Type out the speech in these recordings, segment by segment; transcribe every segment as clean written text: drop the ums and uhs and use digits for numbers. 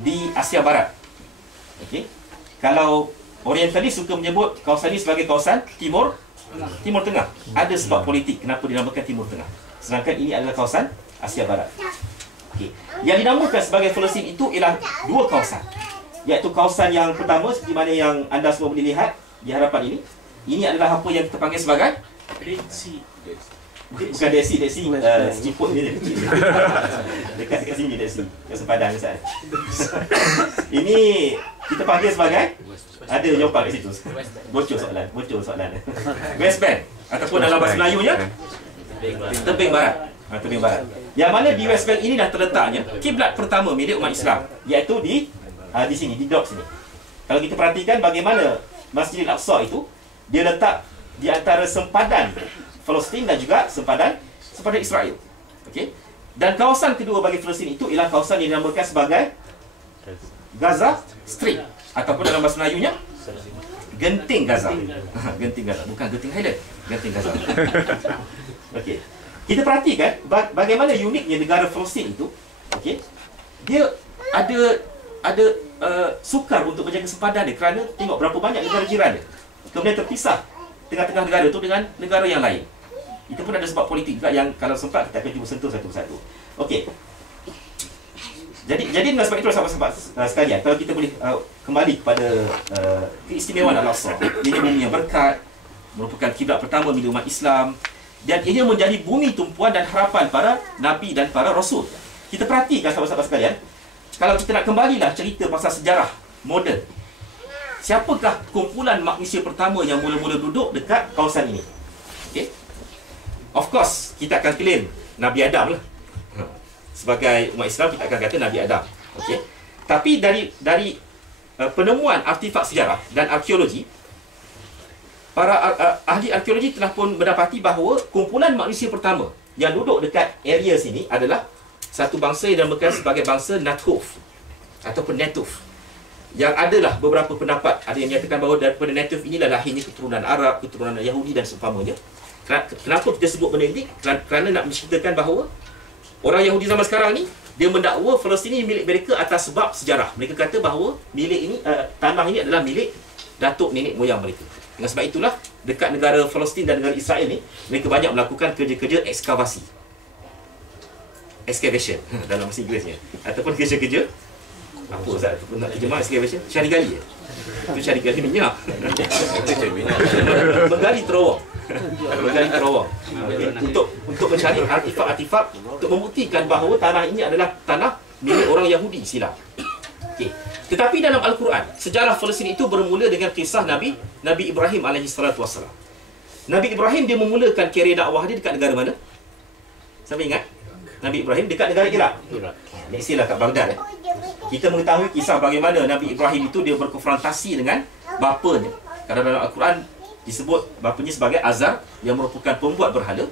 di Asia Barat. Okey. Kalau orientalis suka menyebut kawasan ini sebagai kawasan Timur Tengah. Ada sebab politik kenapa dinamakan Timur Tengah. Sedangkan ini adalah kawasan Asia Barat. Okey. Yang dinamakan sebagai Palestin itu ialah dua kawasan. Iaitu kawasan yang pertama seperti mana yang anda semua boleh lihat di hadapan ini. Ini adalah apa yang kita panggil sebagai Dead Sea. bukan Dead Sea, Sejiput dia kecil. Dekat sini Dead Sea, kat sempadan Ustaz. Ini kita panggil sebagai, ada jawapan kat situ. Bocor soalan. West Bank ataupun dalam bahasa Melayunya Tebing Barat. Tebing Barat. Yang mana di West Bank ini dah terletaknya kiblat pertama milik umat Islam, iaitu di sini, di dok sini. Kalau kita perhatikan bagaimana Masjidil Aqsa itu, dia letak di antara sempadan Palestin dan juga sempadan Israel. Okey. Dan kawasan kedua bagi Palestin itu ialah kawasan yang dinamakan sebagai Gaza Strip ataupun dalam bahasa Melayunya Genting Gaza. Genting Gaza, bukan Genting Highland, Genting Gaza. Okey. Kita perhatikan bagaimana uniknya negara Palestin itu. Okey. Dia ada sukar untuk menjaga sempadan dia kerana tengok berapa banyak negara jiran dia. Kemudian terpisah tengah-tengah negara itu dengan negara yang lain. Itu pun ada sebab politik juga yang kalau sempat kita akan cuba sentuh satu persatu. Okey. Jadi dengan sebab itu sahabat-sahabat sekalian, kalau kita boleh kembali kepada keistimewaan Al-Aqsa. Ia bumi yang berkat, merupakan kiblat pertama milik umat Islam, dan ia menjadi bumi tumpuan dan harapan para nabi dan para rasul. Kita perhatikan sahabat-sahabat sekalian, kalau kita nak kembalilah cerita pasal sejarah moden. Siapakah kumpulan manusia pertama yang mula-mula duduk dekat kawasan ini? Okey. Of course, kita akan claim Nabi Adam lah. Sebagai umat Islam, kita akan kata Nabi Adam. Okey. Tapi dari penemuan artifak sejarah dan arkeologi, para ahli arkeologi telah pun mendapati bahawa kumpulan manusia pertama yang duduk dekat area sini adalah satu bangsa yang dinamakan sebagai bangsa Nathuf ataupun Netuf. Yang adalah beberapa pendapat, ada yang menyatakan bahawa daripada Netuf inilah lahirnya keturunan Arab, keturunan Yahudi dan seumpamanya. Kenapa kita sebut benda ini? Kerana nak menceritakan bahawa orang Yahudi zaman sekarang ni, dia mendakwa Palestin ini milik mereka atas sebab sejarah. Mereka kata bahawa milik ini, tanah ini adalah milik datuk nenek moyang mereka. Dengan sebab itulah dekat negara Palestin dan negara Israel ni, mereka banyak melakukan kerja-kerja ekskavasi. Excavation dalam bahasa Inggerisnya. Ataupun kerja-kerja apa Ustaz nak terjemah excavation? Cari gali. Itu cari gali minyak. Menggali terowong. Menggali terowong. Untuk mencari artifak-artifak untuk membuktikan bahawa tanah ini adalah tanah milik orang Yahudi silam. Okey. Tetapi dalam Al-Quran, sejarah Palestin itu bermula dengan kisah Nabi Ibrahim alaihissalam. Nabi Ibrahim dia memulakan kerjaya dakwah dia dekat negara mana? Siapa ingat? Nabi Ibrahim dekat negara Iraq. Istilah kat Baghdad. Kita mengetahui kisah bagaimana Nabi Ibrahim itu dia berkonfrontasi dengan bapanya. Kerana dalam Al-Quran disebut bapanya sebagai Azar yang merupakan pembuat berhala.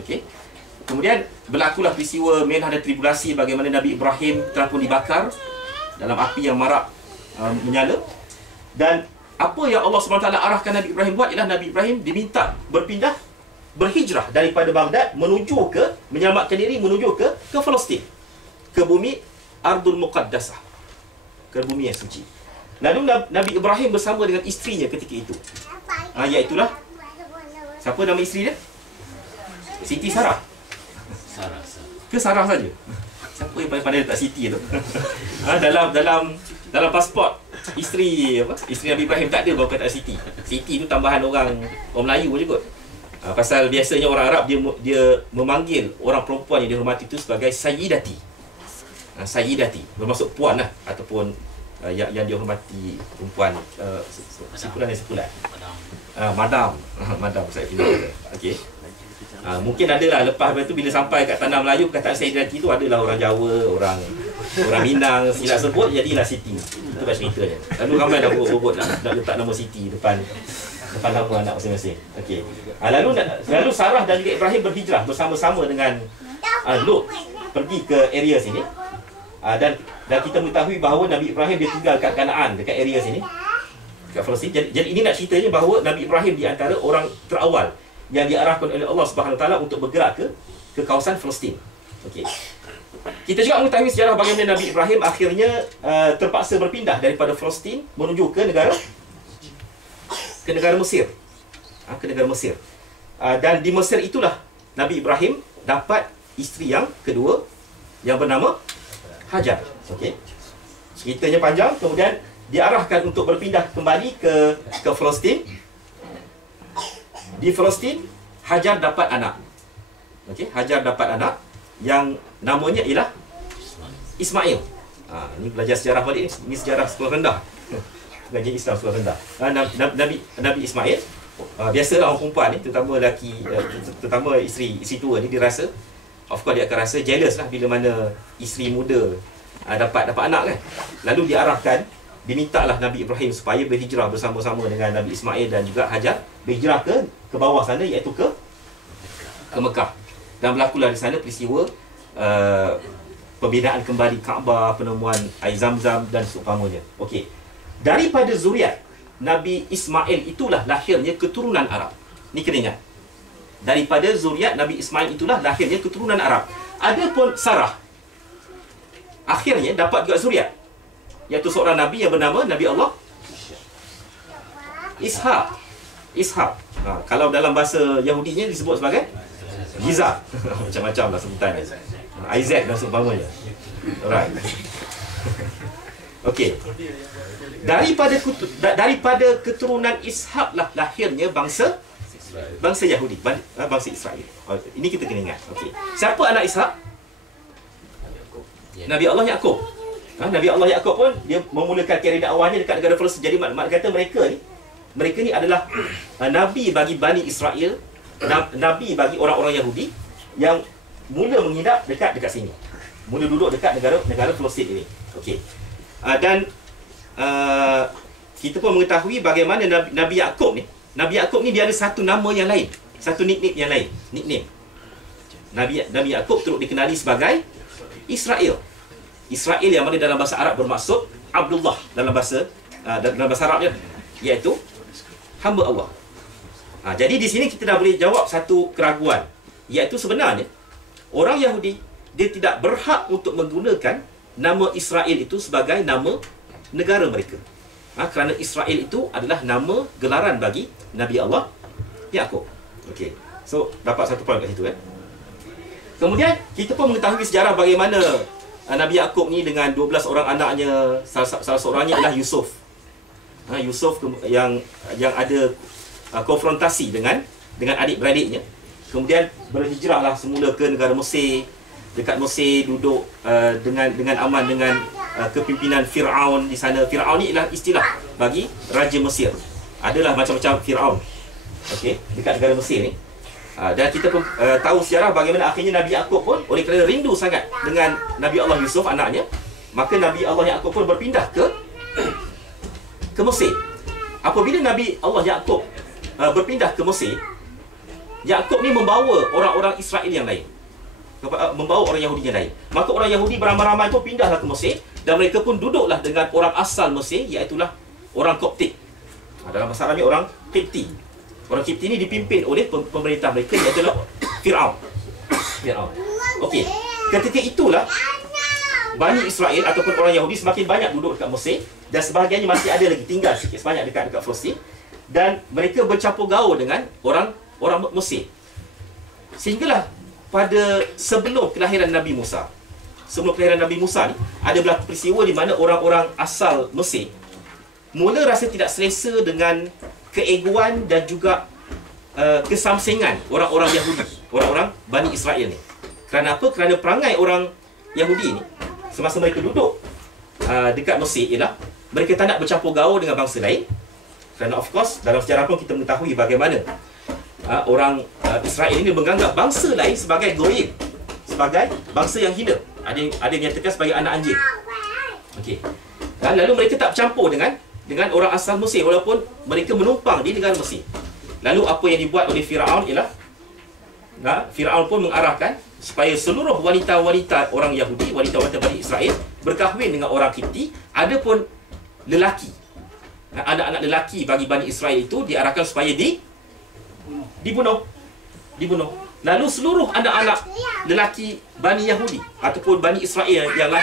Okey. Kemudian berlakulah peristiwa menah dan tribulasi bagaimana Nabi Ibrahim telah pun dibakar dalam api yang marak menyala. Dan apa yang Allah SWT arahkan Nabi Ibrahim buat ialah Nabi Ibrahim diminta berhijrah daripada Baghdad menyelamatkan diri menuju ke Palestin, ke bumi Ardul Muqaddasah, ke bumi yang suci. Lalu Nabi Ibrahim bersama dengan isterinya ketika itu, iaitulah siapa nama isteri dia? Siti Sarah. Ke Sarah saja? Siapa yang paling pandai letak Siti tu? dalam pasport isteri Nabi Ibrahim tak ada bawa kata Siti. Siti tu tambahan orang Melayu je kot. Pasal biasanya orang Arab dia memanggil orang perempuan yang dihormati itu sebagai Sayyidati. Sayyidati bermaksud puan lah, ataupun yang dihormati perempuan sepulan dan sepulan. Madam saya kira. Okey. Mungkin adalah lepas tu bila sampai kat tanah Melayu, perkataan Sayyidati tu adalah orang Jawa, orang Minang silap sebut jadilah Siti. Itu kan ceritanya. Lalu ramai dah bobot nak letak nama Siti depan nama anak masing-masing. Okey. Lalu Sarah dan juga Ibrahim berhijrah bersama-sama dengan Lut pergi ke area sini. Dan kita mengetahui bahawa Nabi Ibrahim dia tinggal kat Kanaan, dekat area sini, dekat Palestin. Jadi ini nak ceritanya bahawa Nabi Ibrahim di antara orang terawal yang diarahkan oleh Allah Subhanahu Wa Taala untuk bergerak ke kawasan Palestin. Okey. Kita juga mengetahui sejarah bagaimana Nabi Ibrahim akhirnya terpaksa berpindah daripada Palestin menuju ke negara Mesir. Ke negara Mesir. Dan di Mesir itulah Nabi Ibrahim dapat isteri yang kedua yang bernama Hajar. Okey. Ceritanya panjang, kemudian diarahkan untuk berpindah kembali ke Palestin. Di Palestin Hajar dapat anak. Okey, Hajar dapat anak yang namanya ialah Ismail. Ni belajar sejarah balik ni. Ni sejarah sekolah rendah. Pengajian Islam sekolah rendah. Nabi Ismail. Biasalah orang perempuan ni, terutama lelaki, terutama isteri tua ni, dia rasa, of course dia akan rasa jealous lah bila mana isteri muda dapat anak kan. Lalu diarahkan, dimintalah Nabi Ibrahim supaya berhijrah bersama-sama dengan Nabi Ismail dan juga Hajar, berhijrah ke bawah sana, iaitu ke Mekah. Dan berlakulah di sana peristiwa pembinaan kembali Kaabah, penemuan air Zam-Zam dan seumpamanya. Okey. Daripada zuriat Nabi Ismail itulah lahirnya keturunan Arab. Ni kena ingat. Daripada zuriat Nabi Ismail itulah lahirnya keturunan Arab. Adapun Sarah akhirnya dapat juga zuriat, iaitu seorang Nabi yang bernama Nabi Allah Ishak. Kalau dalam bahasa Yahudinya disebut sebagai Giza. Macam-macam lah sebutan. Isaac dan seumpamanya. Alright. Okey. Daripada keturunan Ishak lah lahirnya bangsa Yahudi, bangsa Israel. Ini kita kena ingat. Okey. Siapa anak Ishak? Nabi Allah Yaqub. Nabi Allah Yaqub pun dia memulakan karier dakwahnya dekat negara Palestin. Jadi mak kata mereka ni adalah nabi bagi Bani Israel, nabi bagi orang-orang Yahudi yang mula menghidap dekat sini. Mula duduk dekat negara Palestin ini. Okey. Dan kita pun mengetahui bagaimana Nabi Yaqub ni dia ada satu nama yang lain, satu nickname yang lain. Nabi Yaqub turut dikenali sebagai Israel yang mana dalam bahasa Arab bermaksud Abdullah dalam bahasa Arabnya, iaitu hamba Allah. Jadi di sini kita dah boleh jawab satu keraguan, iaitu sebenarnya orang Yahudi dia tidak berhak untuk menggunakan nama Israel itu sebagai nama negara mereka. Kerana Israel itu adalah nama gelaran bagi Nabi Allah Yaqub. Okey. So dapat satu poin kat situ kan. Kemudian kita pun mengetahui sejarah bagaimana Nabi Yaqub ni dengan 12 orang anaknya, salah seorangnya adalah Yusuf. Yusuf yang ada konfrontasi dengan adik-beradiknya. Kemudian berhijrahlah semula ke negara Mesir. Dekat Mesir duduk dengan aman dengan kepimpinan Firaun di sana. Firaun ni ialah istilah bagi raja Mesir. Adalah macam-macam Firaun. Okey, dekat negara Mesir ni. Dan kita pun tahu sejarah bagaimana akhirnya Nabi Yaqub pun oleh kerana rindu sangat dengan Nabi Allah Yusuf anaknya, maka Nabi Allah Yaqub pun berpindah ke Mesir. Apabila Nabi Allah Yaqub berpindah ke Mesir, Yaqub ni membawa orang-orang Israel yang lain, membawa orang Yahudi yang lain. Maka orang Yahudi beramai-ramai pun pindahlah ke Mesir, dan mereka pun duduklah dengan orang asal Mesir, iaitulah orang Koptik. Dalam bahasa Arabnya orang Kipti. Orang Kipti ini dipimpin oleh pemerintah mereka, iaitu Firaun. Okey. Ketika itulah Bani Israel ataupun orang Yahudi semakin banyak duduk dekat Mesir, dan sebahagiannya masih ada lagi tinggal sikit sebanyak dekat Palestin, dan mereka bercampur gaul dengan orang Mesir. Sehinggalah pada sebelum kelahiran Nabi Musa ni ada berlaku peristiwa di mana orang-orang asal Mesir mula rasa tidak selesa dengan keegoan dan juga kesamsengan orang-orang Yahudi, orang-orang Bani Israel ni. Kerana apa? Kerana perangai orang Yahudi ni semasa mereka duduk dekat Mesir ialah mereka tak nak bercampur gaul dengan bangsa lain. Kerana of course dalam sejarah pun kita mengetahui bagaimana orang Israel ini menganggap bangsa lain sebagai goyim, sebagai bangsa yang hina. Ada yang nyatakan sebagai anak anjing. Okey. Dan lalu mereka tak bercampur dengan orang asal Mesir walaupun mereka menumpang di negara Mesir. Lalu apa yang dibuat oleh Firaun ialah Firaun pun mengarahkan supaya seluruh wanita-wanita orang Yahudi, wanita-wanita Bani Israel berkahwin dengan orang Kipti. Adapun lelaki, anak-anak lelaki bagi Bani Israel itu diarahkan supaya dibunuh. Lalu seluruh anak-anak lelaki Bani Yahudi ataupun Bani Israel yang lahir